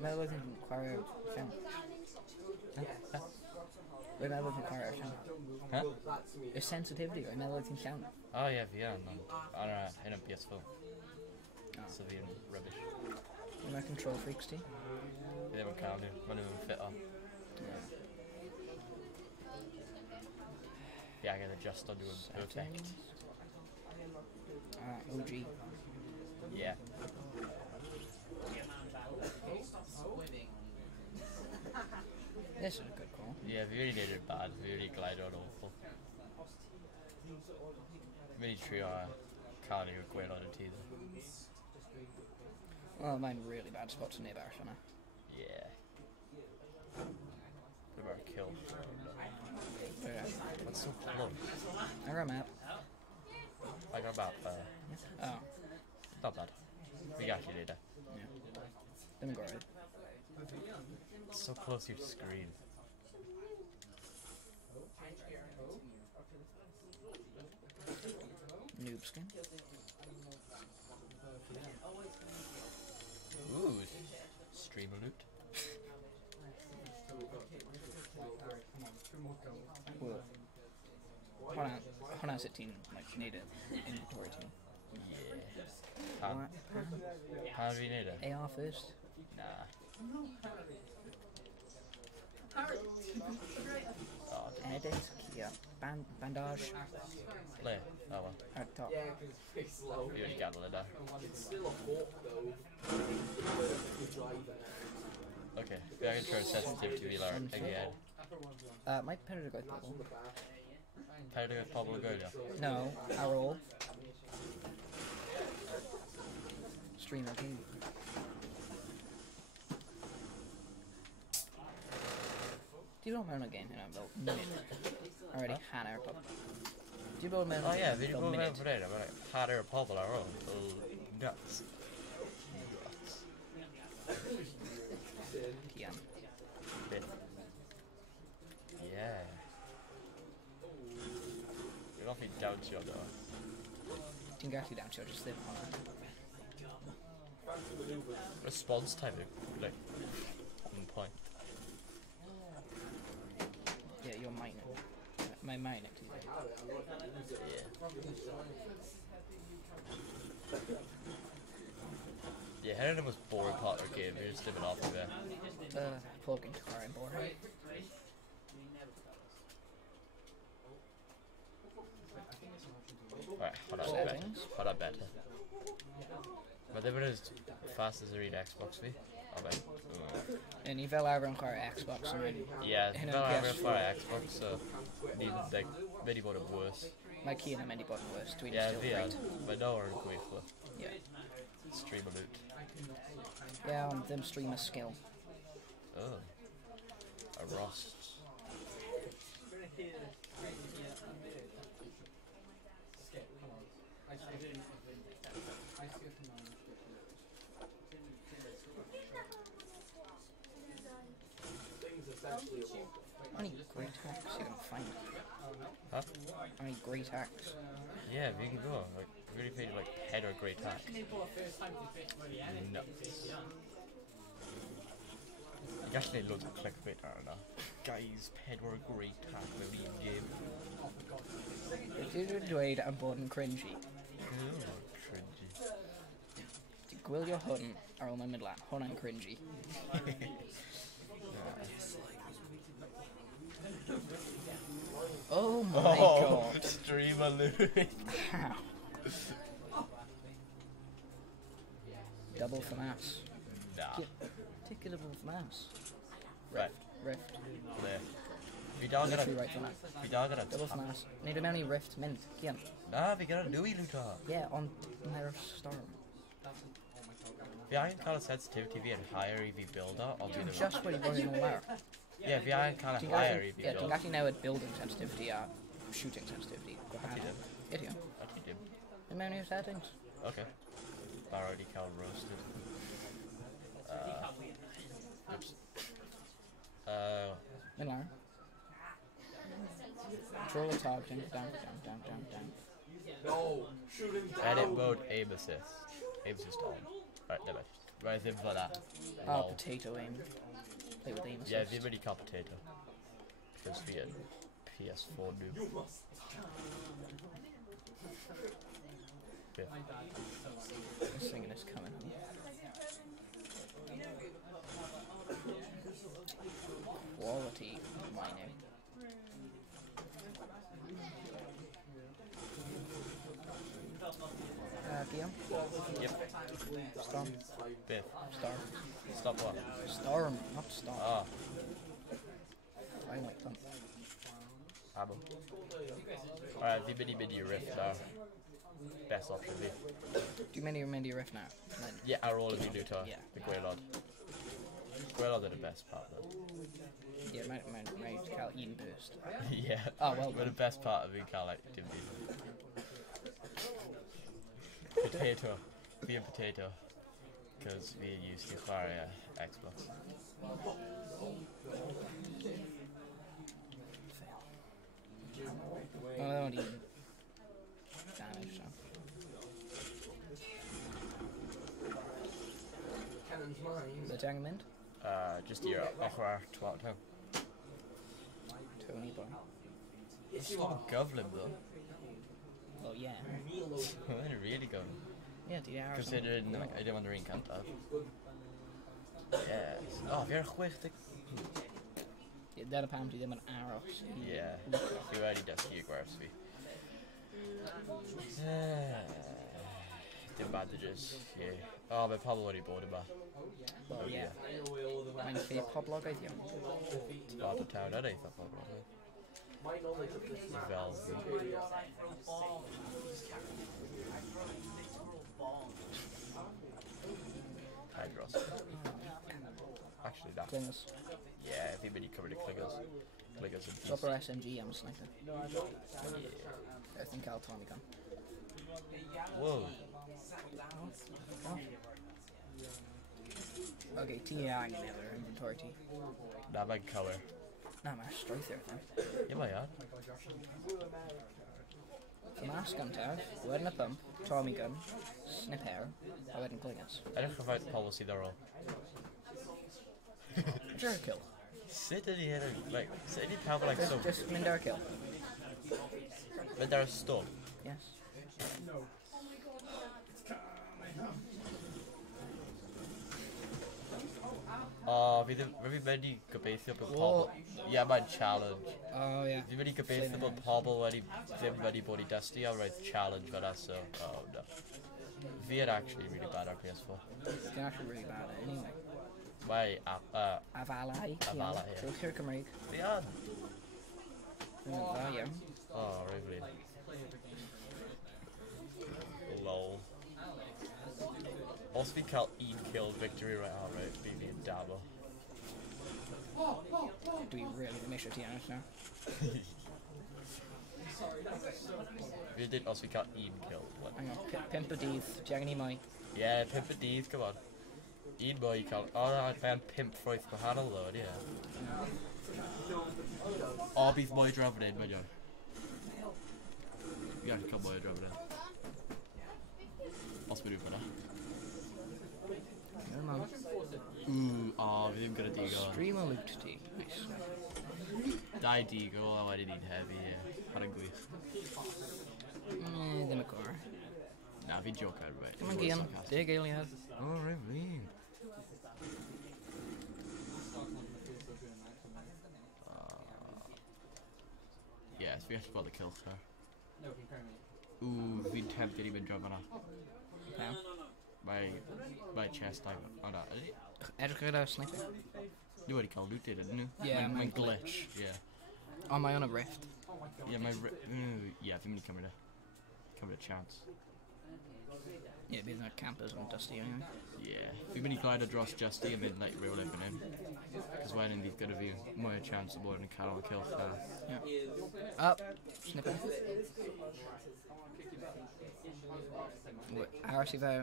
Melody choir Cian. With melody choir Cian. Huh? Is sensitivity or melody Cian? Oh yeah, VR. I don't know, in a PS4. Oh. So being rubbish. You know control freaks too? They were counting, one of them fit on. Yeah. Yeah, I can adjust onto them perfect. OG. Yeah. This is a good call. Yeah, we really did it bad. We really glided on awful. Really true, I can't even quit on it either. Well, mine really bad spots in the Barcelona. Yeah. What about a kill? Yeah. That's so close. I got a map. I got about, Oh. not bad. We actually did it. Yeah. Let me go right. So close to your screen. Noob skin. Ooh, streamer loot. Well, Hana 16 like need it inventory too. Yeah. How do we need it? AR first. Nah. Oh, Edit. Yeah. Bandage. play. Oh well. At top. You already got it now. Okay, we are going to try sensitivity to like again. Might better to go bubble. How do you Pablo go there? No, I roll. Streamer game. Do you build a again? You know, build minute. Already had our pub. Do you build a Oh yeah, we build go minute? for that. But harder Pablo our own. Nuts. Cian. Yeah. You're not being down to your door. You can actually down to just live on Response time, like, on point. Yeah, you're mining. My mine it. Yeah, Heron was boring part of the game. We just living off of it. Plug into car and board. Alright, hold on, better. But they were as fast as they read Xbox V. I bet. And you fell over on car Xbox and then Yeah, and fell then over PS4. for Xbox, so needed like many more worse. My key and a many button was tweeting Yeah, still VR, great. but no one grateful. Yeah. Streamer loot. Yeah, on them streamer skill. Oh, a rust. How many great hacks you can find? Huh? How many great hacks? Yeah, we can go. Like, really paid like head or great hack. Nuts. You actually loads of clickbait, I don't know. Guys, head or great hack, the lead game. If you enjoyed and bored and cringy, Oh, cringy. to grill your hun or all my midland, hun and cringy. Oh my god. Streamer loot. How? Double for mouse. Nah. Take a double for mouse. Right. Rift. There. We don't get Literally a. right for mouse. We don't get a. Double for mouse. Need a many rift mint. Cian. Nah, we got a Louis looter. Yeah, on Mirror Storm. We ain't kind of sensitivity and higher EV builder. Or Dude, just what you got in all there. yeah, we ain't kind of higher EV Yeah, do you builder. actually know at building sensitivity, shooting sensitivity? What you do? Idiot. What you do? The menu settings. Okay. Already called roasted. Oops. Milan. Control the targeting. Down. Edit mode aim assist. Aim assist on. Right, never. Right, ddim fel that. Oh, potato aim. Play with aim assist. Yeah, fi'n mynd I cael potato. Because fi yn PS4 noob. This thing is coming. Quality mining. Cian? Yep. Storm. Beth. Storm. Stop what? Storm, not storm. Ah. I like them. Ammo. Alright, fi'n mynd I riff now. Best option fi. Do you mean your riff now? Then, Yeah, ar ôl I fi lwto. Yeah. Y gwaelod. Gwaelod yn y best part though. yeah, might cael un burst. Yeah. Oh, well But the done. best part of fi'n cael like dim byd. Potato. Fi yn potato. Because we used to chwarae Xbox. Oh, that won't even damage, so. The Diamond? Just i'r ochr ar twat hwn. Tony boy. It's not gyflym though. Oh, yeah. Mae'n really gyflym. Yeah, di arrow. Considering like, I ddim ond yr un cyntaf. Yes. Oh, fi ar 60. Dyna pam di ddim yn aros. Yeah. Fi wedi dysgu y gwers fi. Dim bandages. Yeah. Oh, mae pobl wedi bod yma. Well, yeah. Mae'n lle poblogaidd iawn. Lot o town ar eitha pobl. Fel fi. Hydros. Actually, that. Clingers. Yeah, fi'n mynd I cymryd y clingers. Clingers yn Drop decent. our SMG am sniper. Yeah. I think I'll Tommy gun. Whoa. Okay, ti angen efo'r inventory ti. Na, mae'n colour. Na, mae'r strwythyr then. Ie, mae ar. The mask gun taf, wedyn y pump, Tommy gun, snip hair, a wedyn clingers. Edrych o faint pobl sydd ar ôl. Sure kill. Sut ydi hyn yn... Like, sut ydi pawb like so... Just mynd ar y kill. Mynd ar y stwm. Yes. O, fi mynd I gobeithio bod pobl... Ie, mae'n challenge. Oh, yeah. Fi mynd I gobeithio bod pobl ddim wedi bod I dysgu a roedd challenge fel so... Oh, no. Fi yn actually really bad ar PS4. It's actually really bad anyway. Mae... Afalau. Afalau, ie. Trwy'ch i'r Cymreig. Fi yn. Dwi'n dda iawn. O, rwyflin. Lol. Os fi cael un kill victory right, fi yn dabo. Dwi really ddim eisiau ti anach now. Fi dweud os fi cael un kill. Hang on, pimp o dydd, ti angen I mai. Yeah, pimp y dydd, come on. Un mwy I cael... O, na, mae'n pimp ffroeth gwahanol ddo, ydy e? O, bydd mwy drafod un, mae'n iawn. Fi gallu cael mwy o drafod un. Os mae'n rhywbeth yna. Come on. O, fi ddim gyda digo. Stream o loot ti. Nice. Dau digo, a wedyn un hefi, ie. Parang gwych. Ddim y cor. Na, fi'n joke ar rhaid. Come on, Cian. Dig eiliad. O, rhaid. Yes, fi gallu gweld y kill char. Fi'n tempted I mynd draf yna. Iawn. Mae chest ag... O na, ydy? Edrych gyda sniper. Ni wedi cael looted, ydyn nhw? Ie, Mae'n mae'n glitch, ie. O, mae o'n a rift. Ie, mae... Ie, fi'n mynd I cymryd e. Cymryd y chance. Ie, bydd yna campers yn dusty anyway. Ie. Fi'n mynd I glide o dros Justy a mynd, like, real life yn hyn. Cos wedyn fydd gyda fi mwy o chance o bod yn cael o kill char. Ie. Up. Sniper. Aros I fe...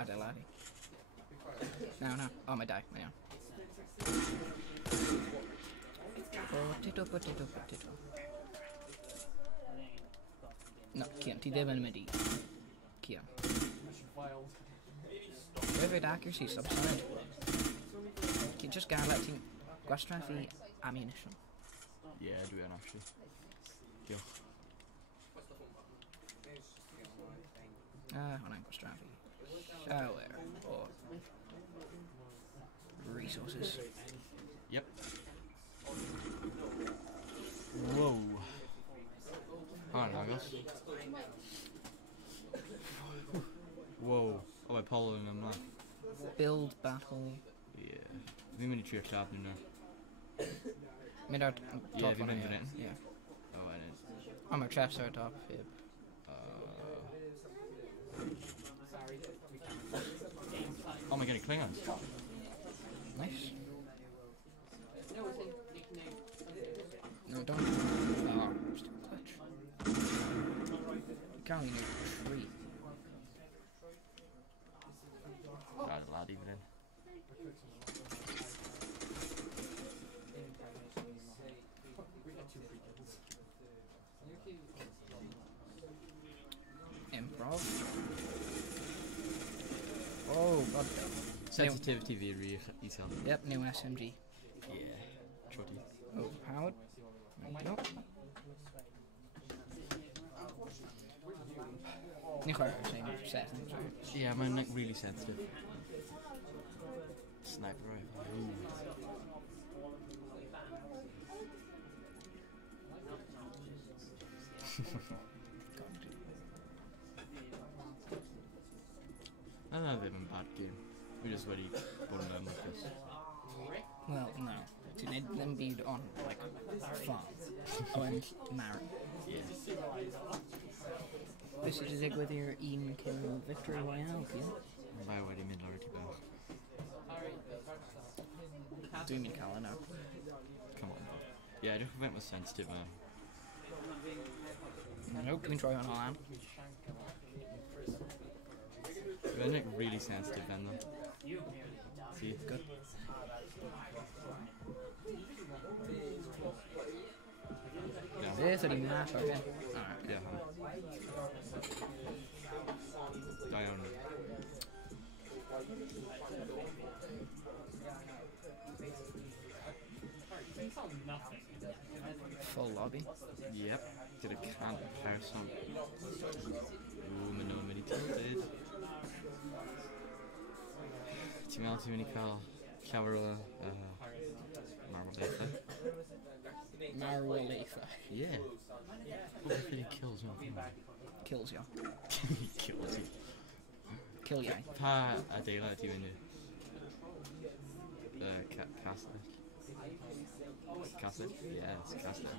adeiladu. Na. O, mae dau. Mae iawn. Potato. No, Cian, ti ddim yn mynd I... Cian. Perfect accuracy, subside. Just letting Guastrafi ammunition. Yeah, do it actually. Diolch. Hold on, Guastrafi. Shower or resources. Yep. Whoa. Hang on, Agos. Whoa. Oh, I following him now. Build battle. Yeah. Wie many tree shop now? Mid out Yeah, top have you one. been in it? Yeah. Oh, I didn't. I'm a traps are top. Yep. Oh my god, Klingons. Nice. No, don't. Oh, just a glitch. You can't even need a tree. God, a lot even in. Improv. Oh, god. Sensitivity via eSL. Yep, new SMG. Yeah. Trotty. Overpowered. Nope. Niet gewoon zijn settings, right? Yeah, my neck really sensitive. Sniper rifle. Ooh. I don't know if they've been a bad game. We just really bought them like this. Well, no. To need them be on, like, farm. And marry. Yeah. This is dig with your Ian Kill Victory Royale, yeah? By what do you mean, Lordy Bell? Do you mean Calla now? Come on, bro. Yeah, I just went with sensitive, man. Nope, we can try on land. My neck really sensitive then, though. See? Good. Yeah. This is a match, okay. Alright. Yeah. Dione. Full lobby. Yep. Did a can't power some. Ooh, my no mini tilted. Too many call. Shower Marble Lefa. Marble Lefa. Yeah. What if he kills him? Kills you. Kills you. Kill you. Pa a daylight you in the castle. Castle? Yes, castle.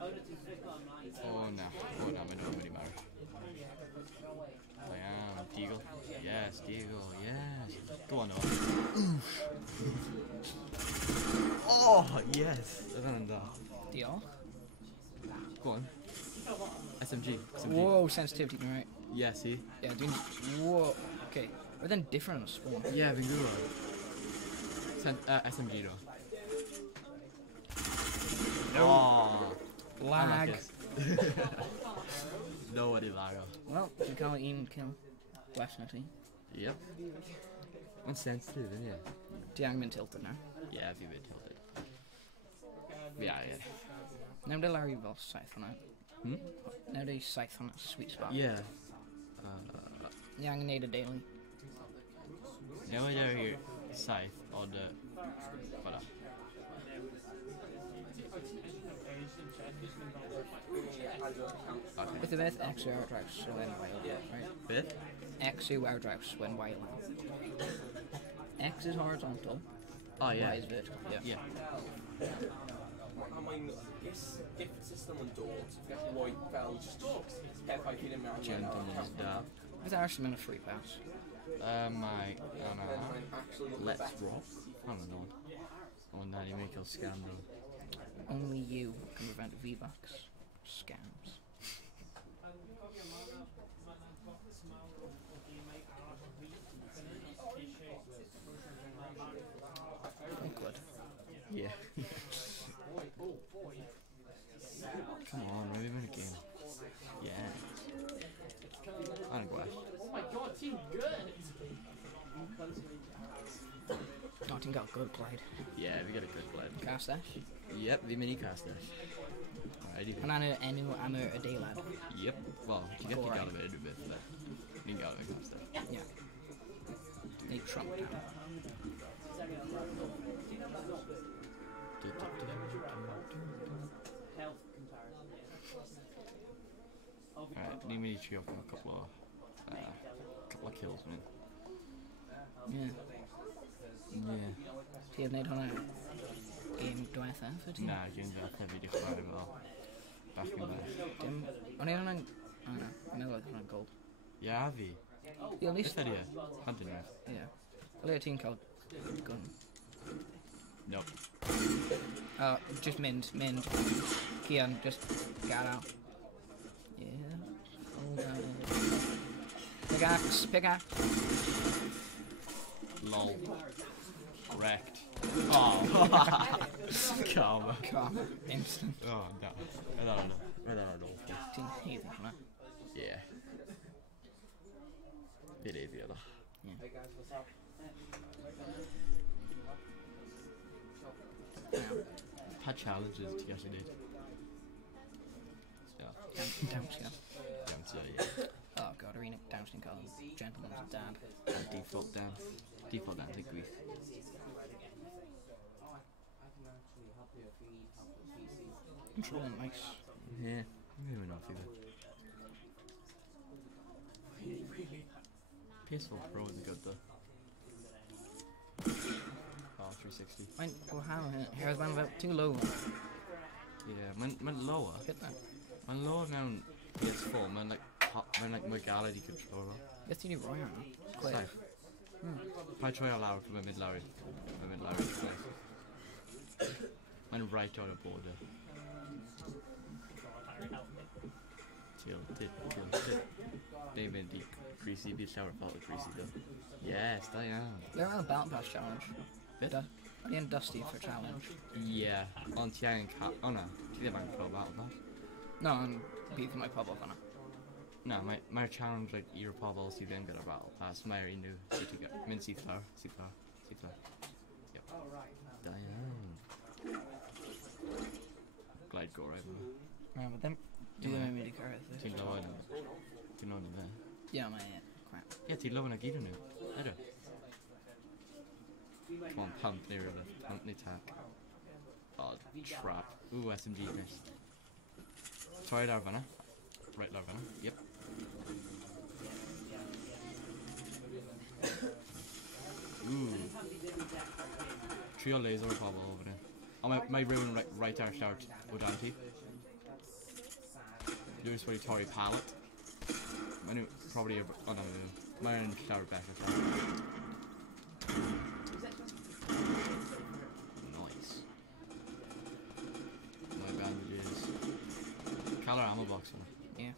Oh no, my nobody matters. I am Deagle. Yes, Deagle, yes. Go on, Noah. Oh, yes. Deal. Go on. SMG. Whoa, sensitivity, right? Yeah, see? Yeah, doing. Whoa. Okay. But then different on spawn. Yeah, we do. SMG though. No. Oh, Lag. Nobody lag. Well, you can't even kill. Definitely. Yep. One sensitive, isn't it? Diangman tilted now. Yeah, if you would tilted. Yeah. Now the Larry Boss scythe on it. Hmm? Now they scythe on a sweet spot. Yeah. Yang need a daily. Now they're here, scythe on the. Voilà. Okay. With the best X air drives when wild, right? Bit? X air drives when wild. X is horizontal. Oh yeah. Y is vertical. Yeah. I mean, gift system and doors. White bells, perfect feeling around. Gentleman's dab. With Arsenal in a free pass. Let's rock. I don't know. Oh, now you make a scandal. Only you can prevent V-Bucks scams. Liquid. Yeah. Come on, maybe win a game. Yeah. I don't go out. Martin got good glide. Yeah, we got a good blend. Cast dash. Yep, the mini caster. Alrighty. And I'm a day lad. Yep. Well, you get to Alright. get a bit, but you got a caster. Yeah. Need Trump. Alright, need me to chew up on a couple of kills, man. Yeah. Yeah. Do you have need on a game diwethaf for ti? Na, gen dda hefyd i chwarae fel bach yn bach. O'n i hwnna'n... O na, o'n i oedd hwnna'n gold. Ia, fi. Ie, at least... Ystyr ie, handyn nhw. Ie. Ole ti'n cael gun. Nope. Oh, just mynd. Cian, just get out. Yeah. Hold on. Pickaxe. Lol. Wrecked. Oh. Karma. Karma. Instant. Oh, no. Rydyn nhw'n awful. Ti'n heiddi hwnna. Yeah. Bit easier though. Pa challenges ti gallu neud? Dawnsio. Dawnsio, ie. Oh god, arena dawnsio cael gentleman's dab. Default dance. Default dance yn gwych. Control and nice. Yeah. Maybe not either. PS4 Pro isn't good though. Oh, 360. Mae'n gwahanol hyn. Here's man about too low. Yeah, mae'n lower. Hit that. Mae'n lower mewn PS4, mae'n like mwy galed i control. Beth ti'n ei roi hwnna? Chwech. Saif. Pa troi o lawr, mae'n mynd lawr. Mae'n mynd lawr i chwech. Mae'n right o'r border. Chill. Neu mynd i greasy, bydd llawer fel o greasy do. Yes, da iawn. They're on a Battle Pass challenge. Beth? O'n i'n dusty for challenge. Yeah, ond ti angen cael... O na, ti ddim angen cael Battle Pass. No, ond bydd mae pobl fanna. Na, mae'r challenge like, i'r pobl sydd ddim gyda'r Battle Pass. Mae'r unrhyw sydd ti'n gael. Mynd sydd llawr. Yep. Da iawn. Glide gorau fan. But then, dwi ddim yn mynd i cyrraedd. Ti'n loen yn... Ti'n loen yn fe? Yeah, mae crap. Ie, ti'n loen ag iddyn nhw. Edo. Come on, pump neu rhywbeth. Pump neu tac. Oh, trap. Ooh, SMG nice. Troi lawr fanna. Right lawr fanna. Yep. Ooh. Trio laser o pobl over there. O, mae rhywun right ar llawr o dan ti. You're just wedi torri pallet. Mae nhw probably... O na, mae'n llawr bell o llawr. Nice. My bandages. Cael yr ammo box yna. Yeah.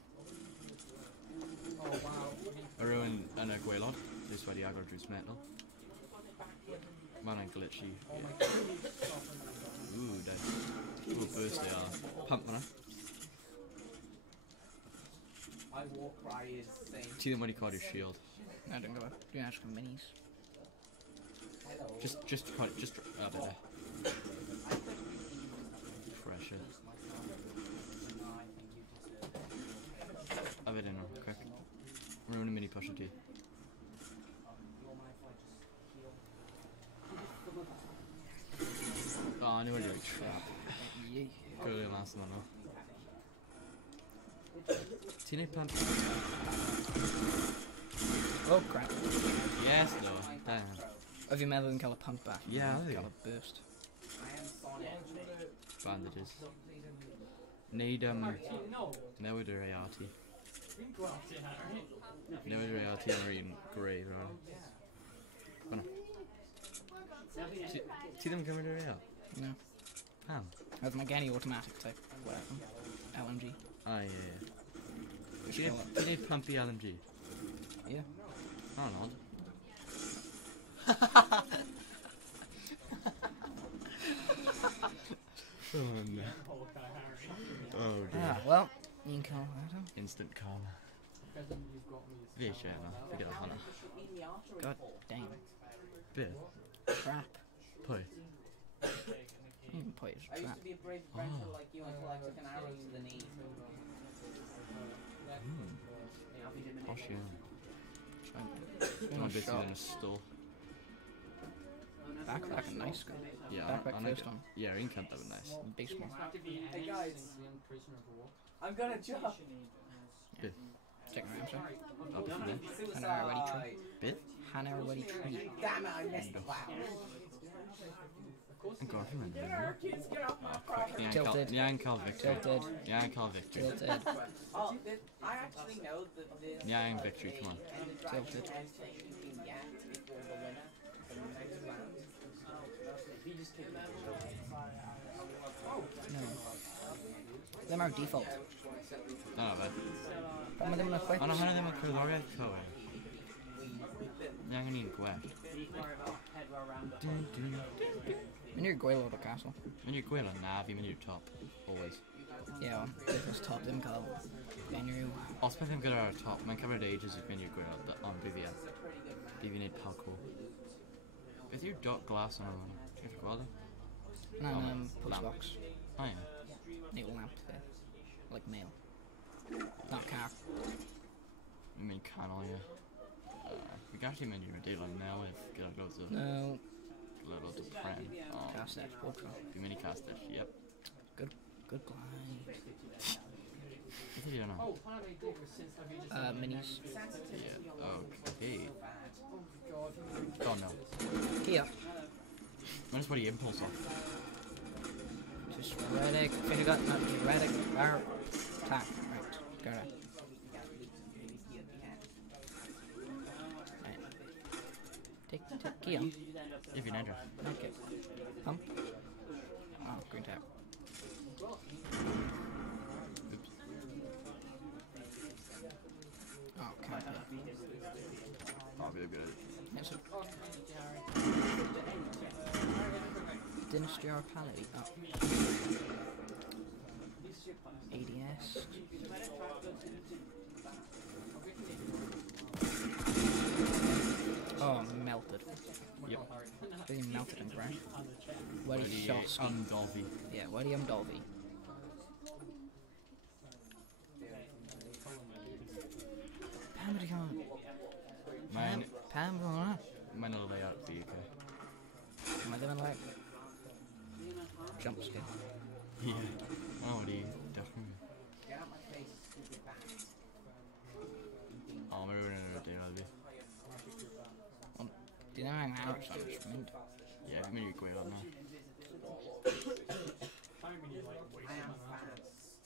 Mae rhywun yn y gwaelod. Jyst wedi agor drws metal. Mae'n glitchy. Ooh, dead. Ooh, burst they are. Pump hwnna. Ti ddim wedi codi'r shield. No, dwi'n gwybod. Dwi'n edrych yn minis. Just a bit there. Pressure. A bit in quick. Rhywun yn mynd i pusho ti. Oh, I knew I'd really trap. Gwylio mas yma nhw. Ti'n neud pump? Oh, crap. Yes, no. Damn. Oedd fi'n meddwl yn cael y pump back. Yeah, oedd hi. Cael y burst. Bandages. Neud newid yr ART. Newid yr ART ar un grey rhan. Hwna. Ti ddim yn gymryd yr AR? No. Pam? Oedd mae gen i automatic type weapon. LMG. Ah, ie. Ti'n neud plumpy LMG? Yeah. Oh, no. Oh, no. Oh, dear. Ah, well, un cael. Instant karma. Vi tjänar, vilket är Hanna. God dang. Bill. Trap. Poj. Point is a I used trap. to be a brave adventurer like you until I took an arrow to the knee. Oh shit. Try I'm and busy shot. in a store. Backpack and nice. Yeah, Backpack I first one. yeah, Inkant that was nice. Big small. Hey guys, I'm gonna jump. Bit. Check around, sir. Up from there. Hannah already Suicide. treat. Bit. Hannah already treat. Damn it, I missed the plow. And go from Get there. our kids, get off my property. Tilted. Nyan victory. Tilted. Nyan victory. Tilted. Oh, I actually know that this Nyan victory, come on. Tilted. before the winner for the next round. He just kicked No. Them are default. No, no, bad. Some of them are quick. Ano hanna ddim yn cwrdd cywir. Ni angen i'n gwell. When you're going to castle. Mynd i'r gwyl na, fi mynd i'r top. Always. Yeah, this top them call. Menu. Os beth ddim gyda'r top, mae'n cymryd ages i mynd i'r gwyl, ond fi fi e. Fi fi wneud parkour. Beth yw'r dot glas yn hwnnw? Chi'n gallu gweld e? No, lamp. push box. O ie. Little lamp there. Like mail. Not car. Fi'n mynd canol, ie. Fi gallu mynd i'r adeilad newydd gyda loads o... No. Loads o pren. Cast that. Ultra. Fi'n mynd i castell, yep. Good blind. Beth ydi hwnna? Minis. Yeah, okay. Oh no. Here. Mae'n just wedi impulse off. Just Redick. Figure got not just Redick. Bar. Attack. Right. Go there. Right. Take key on. If fi'n edrych. Okay. Pump. Oh, green tap. Oops. Oh, can't hit. Oh, good. Yes, sir. Dynasty or Palady. Oh. ADS. Oh, melted. Yep. Really melted and brown. Weddy Shosky. Dolphy. Yeah, Weddy Dolby. Pam, what are you going? Pam, what's going on? Mae'n o layout fi, okay. Am I living like jump scare? Ie. O, wedi dechrau fi. Get out my face, stupid bastard. O, mae rhywun yn yr adeilad fi. Dyn nhw'n angen arall am just mynd. Ie, fi'n mynd i'r gweilad na.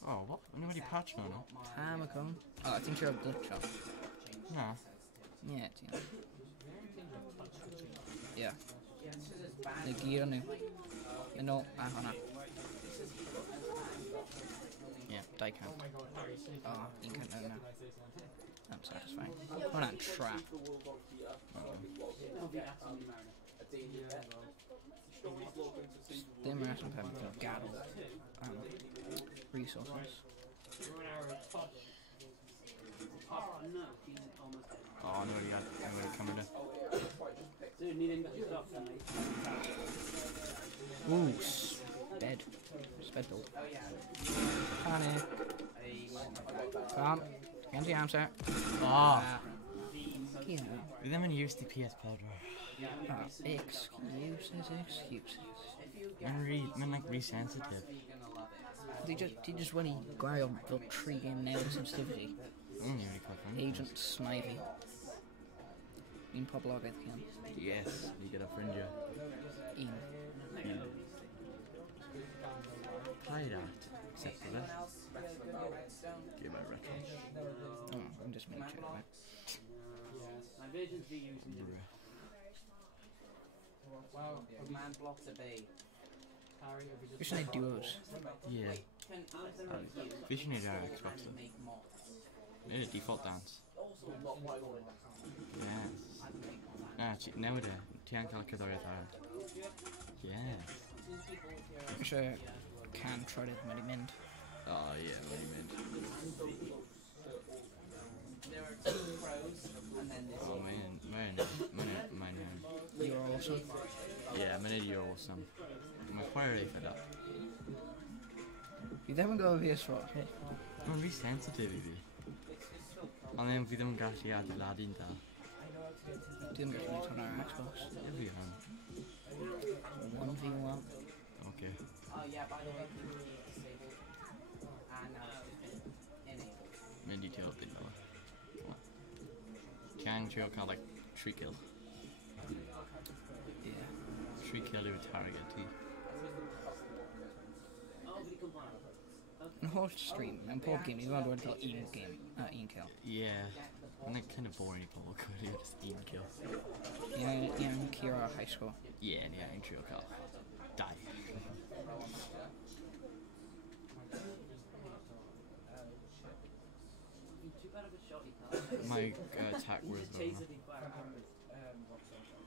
Oh, what? O'n i wedi patch nhw no? Pam y cwn. Oh, I think you're a blood shot. Na. Yeah, ti'n. Yeah. The gear on nhw. No, hwnna. Yeah, die count. Oh, un count now. I'm satisfying. Hwnna'n trap. Dim rhaid yn pefn fel gadw resources. O, o'n i wedi cymryd e. Ooh, sped. Sped build. Panic. Come. Get your arms out. O! Yeah. Fi ddim yn used to PS4. Excuses. Mae'n like re-sensitive. They just when he gwael fel 3 game now sensitivity. O'n i wedi cyffyn. Agent Snivy. Un poblogaidd Cian. Yes, ni gyda ffrindiau. Un. Pirate. Except for this. Give my retro. Oh, I'm just making sure of it. Man blocks a bay. We should need duos. Yeah. Fi eisiau neud ar Xbox though. Neud y default dance. Yes. Newid e. Ti angen cael y cyddoriaeth arall. Yes. We should can try to make it mynd. O ie, wedi mynd. Oh man. You're awesome. Yeah, men you're awesome. I'm quite ready for that. You haven't got a PS4, okay? Mae'n rhy sensitif I fi. Ond then fi ddim yn gallu adeiladu'n da. Dwi'n gallu gwneud hwnna ar Xbox. Ie fi hwn. 1v1. Okay. Mynd I tio dyn nhw. Cian trio cael like 3 kill. Yeah. 3 kill yw'r target ti. Yn holl stream, mewn pob game, ni fod wedi cael un kill. Yeah. Mae'n kind of boring I pobl gwylio just 1 kill. Ia'n Kira ar high score. Yeah, ni angen trio cael 2. Mae attack wars fel yna.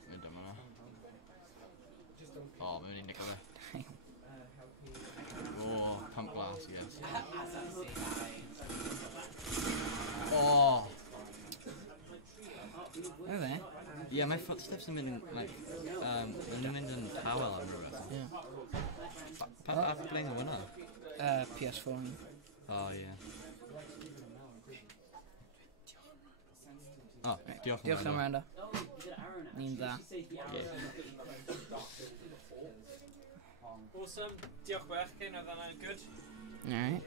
Mynd am yna. O, mae'n mynd I nico fe. Oh, pump glass, yes. Oh! Oh there. Yeah, my footsteps yn mynd yn, like, yn mynd yn tawel am rhywbeth. Yeah. Pa blaen o hwnna? PS4. Oh, yeah. Oh, diolch Diolch am Miranda. Ni'n dda. Awesome. Diolch bechgyn, oedd hwnna'n good. Alright.